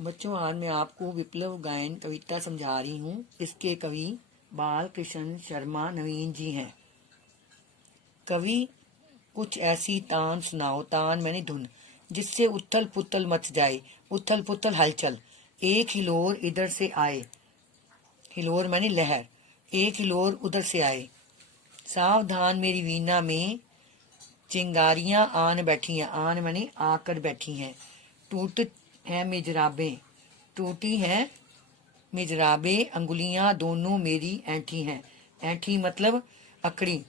बच्चों, आज मैं आपको विप्लव गायन कविता समझा रही हूँ। इसके कवि बालकृष्ण शर्मा नवीन जी हैं। कवि कुछ ऐसी तान सुनाओ, तान मैंने धुन, जिससे उथल पुथल मच जाए, उथल पुथल हलचल। एक हिलोर इधर से आए, हिलोर मैंने लहर, एक हिलोर उधर से आए। सावधान मेरी वीणा में चिंगारियां आन बैठी हैं, आन मैंने आकर बैठी हैं। टूट है मिजराबें, टूटी है मिजराबें, अंगुलियां दोनों मेरी ऐंठी हैं। ऐंठी मतलब अकड़ी।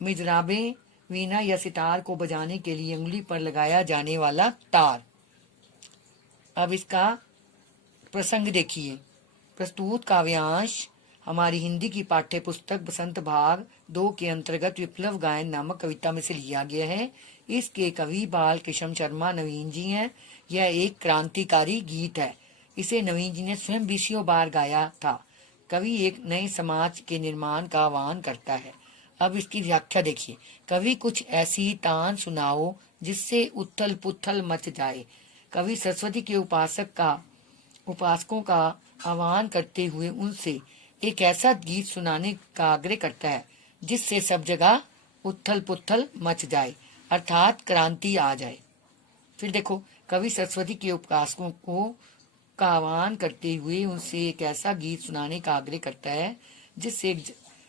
मिजराबें वीणा या सितार को बजाने के लिए उंगली पर लगाया जाने वाला तार। अब इसका प्रसंग देखिए। प्रस्तुत काव्यांश हमारी हिंदी की पाठ्य पुस्तक बसंत भाग 2 के अंतर्गत विप्लव गायन नामक कविता में से लिया गया है। इसके कवि बालकृष्ण शर्मा नवीन जी हैं। यह एक क्रांतिकारी गीत है। इसे नवीन जी ने स्वयं 20 बार गाया था। कवि एक नए समाज के निर्माण का आह्वान करता है। अब इसकी व्याख्या देखिए। कवि कुछ ऐसी तान सुनाओ जिससे उथल पुथल मच जाए। कवि सरस्वती के उपासकों का आह्वान करते हुए उनसे एक ऐसा गीत सुनाने का आग्रह करता है जिससे सब जगह उथल पुथल मच जाए, अर्थात क्रांति आ जाए। फिर देखो, कवि सरस्वती के उपासकों को का आह्वान करते हुए उनसे एक ऐसा गीत सुनाने का आग्रह करता है जिससे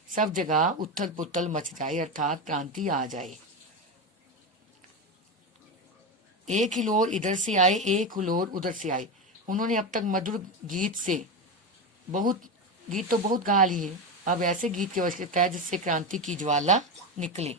सब जगह उथल पुथल मच जाए, अर्थात क्रांति आ जाए। एक हिलोर इधर से आए, एक हिलोर उधर से आए। उन्होंने अब तक मधुर गीत तो बहुत गा लिए। अब ऐसे गीत की आवश्यकता है जिससे क्रांति की ज्वाला निकले।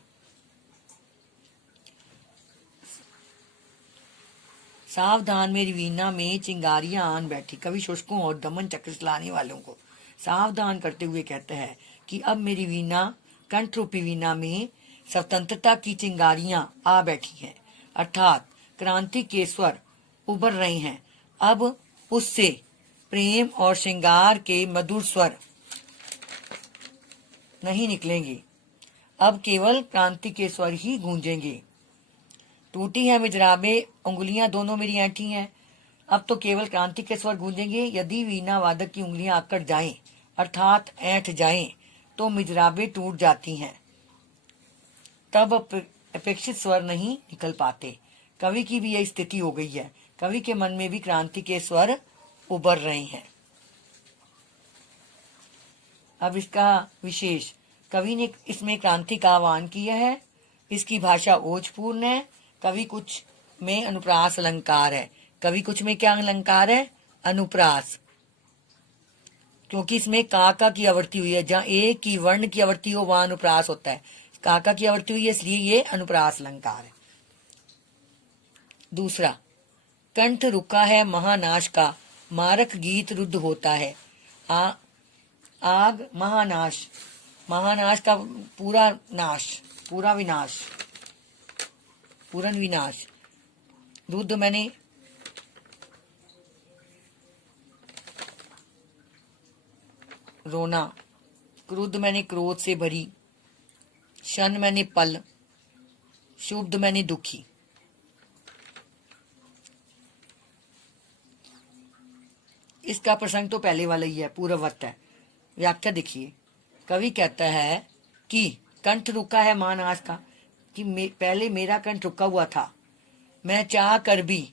सावधान मेरी वीणा में चिंगारियां आन बैठी। कवि शुष्कों और दमन चक्र चलाने वालों को सावधान करते हुए कहते हैं कि अब मेरी वीणा, कंठ रूपी वीणा में स्वतंत्रता की चिंगारियां आ बैठी हैं, अर्थात क्रांति के स्वर उभर रहे हैं। अब उससे प्रेम और श्रृंगार के मधुर स्वर नहीं निकलेंगे, अब केवल क्रांति के स्वर ही गूंजेंगे। टूटी है मिजराबे, उंगलियां दोनों मेरी ऐंठी हैं। अब तो केवल क्रांति के स्वर गूंजेंगे। यदि वीणा वादक की उंगलियां आकड़ जाएं, अर्थात ऐंठ जाएं, तो मिजराबे टूट जाती हैं, तब अपेक्षित स्वर नहीं निकल पाते। कवि की भी यही स्थिति हो गई है। कवि के मन में भी क्रांति के स्वर उभर रहे हैं। अब इसका विशेष, कवि ने इसमें क्रांति का आह्वान किया है। इसकी भाषा ओजपूर्ण है। कवि कुछ में अनुप्रास अलंकार है। कवि कुछ में क्या अलंकार है? अनुप्रास, क्योंकि इसमें काका की आवृत्ति हुई है। जहाँ एक की वर्ण की आवृत्ति हो वहां अनुप्रास होता है। काका की आवृत्ति हुई है, इसलिए ये अनुप्रास अलंकार है। दूसरा, कंठ रुका है महानाश का, मारक गीत रुद्ध होता है। आग महानाश, महानाश का पूरा नाश, पूरा विनाश, पूर्ण विनाश। रुद्ध मैंने रोना, क्रुद्ध मैंने क्रोध से भरी, शन मैंने पल, शुद्ध मैंने दुखी। इसका प्रसंग तो पहले वाला ही है, पूर्ववत है। व्याख्या देखिए। कवि कहता है कि कंठ रुका है महानाश का, कि पहले मेरा कंठ रुका हुआ था। मैं चाह कर भी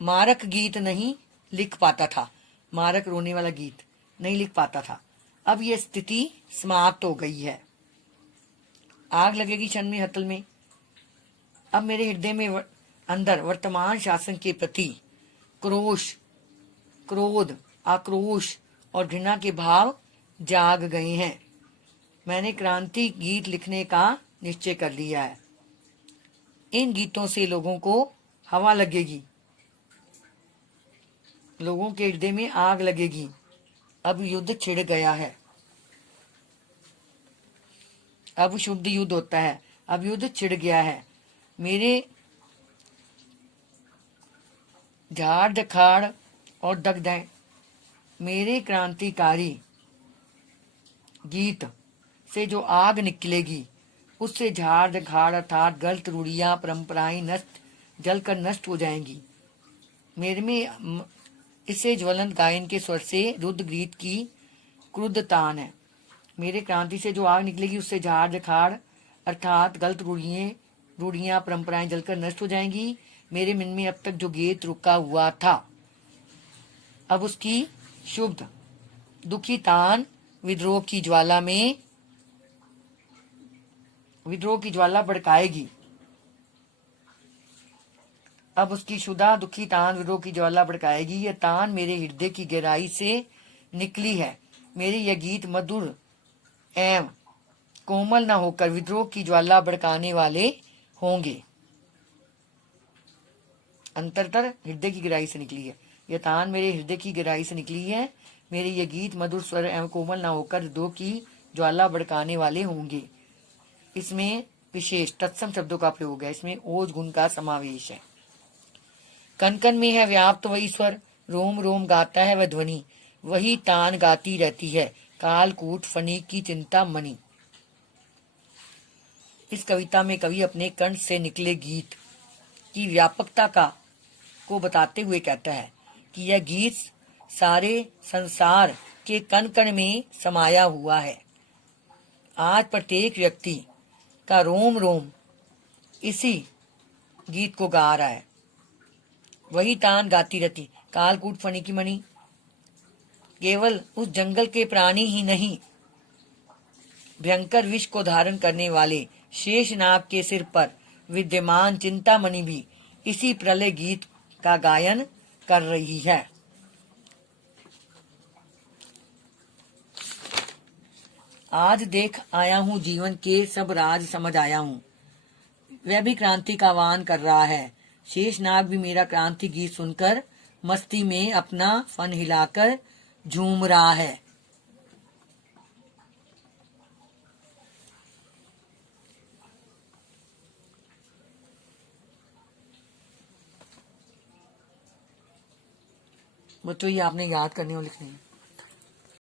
मारक गीत नहीं लिख पाता था, मारक रोने वाला गीत नहीं लिख पाता था। अब यह स्थिति समाप्त हो गई है। आग लगेगी शन में हतल में। अब मेरे हृदय में अंदर वर्तमान शासन के प्रति क्रोध, आक्रोश और घृणा के भाव जाग गए हैं। मैंने क्रांति गीत लिखने का निश्चय कर लिया है। इन गीतों से लोगों को हवा लगेगी, लोगों के हृदय में आग लगेगी। अब युद्ध छिड़ गया है, अब शुद्ध युद्ध होता है। अब युद्ध छिड़ गया है। मेरे झाड़ झखाड़ और दगदग, मेरे क्रांतिकारी गीत से जो आग निकलेगी उससे झाड़ झखाड़ अर्थात गलत रूढ़ियां परंपराएं जलकर नष्ट हो जाएंगी। मेरे में इससे ज्वलंत गायन के स्वर से रुद्र गीत की क्रुद्ध तान है। मेरे क्रांति से जो आग निकलेगी उससे झाड़ झखाड़ अर्थात गलत रूढ़ियां परंपराएं जलकर नष्ट हो जाएंगी। मेरे मन में अब तक जो गीत रुका हुआ था अब उसकी शुद्ध दुखी तान विद्रोह की ज्वाला भड़काएगी। अब उसकी शुदा दुखी तान विद्रोह की ज्वाला भड़काएगी। यह तान मेरे हृदय की गहराई से निकली है। मेरे यह गीत मधुर एवं कोमल न होकर विद्रोह की ज्वाला भड़काने वाले होंगे। अंतरतर हृदय की गहराई से निकली है। यह तान मेरे हृदय की गहराई से निकली है। मेरे ये गीत मधुर स्वर एवं कोमल न होकर विद्रोह की ज्वाला भड़काने वाले होंगे। इसमें विशेष तत्सम शब्दों का प्रयोग है। इसमें ओज गुण का समावेश है। कण कण में है व्याप्त वही स्वर, रोम रोम गाता है वह ध्वनि, वही तान गाती रहती है कालकूट फनी की चिंता मणि। इस कविता में कवि अपने कंठ से निकले गीत की व्यापकता को बताते हुए कहता है कि यह गीत सारे संसार के कण कण में समाया हुआ है। आज प्रत्येक व्यक्ति का रोम रोम इसी गीत को गा रहा है। वही तान गाती रहती कालकूट फनी की मणि। केवल उस जंगल के प्राणी ही नहीं, भयंकर विष को धारण करने वाले शेषनाग के सिर पर विद्यमान चिंतामणि भी इसी प्रलय गीत का गायन कर रही है। आज देख आया हूँ जीवन के सब राज समझ आया हूँ, वह भी क्रांति का आह्वान कर रहा है। शेषनाग भी मेरा क्रांति गीत सुनकर मस्ती में अपना फन हिलाकर झूम रहा है। बच्चों ये आपने याद करने और लिखने हैं।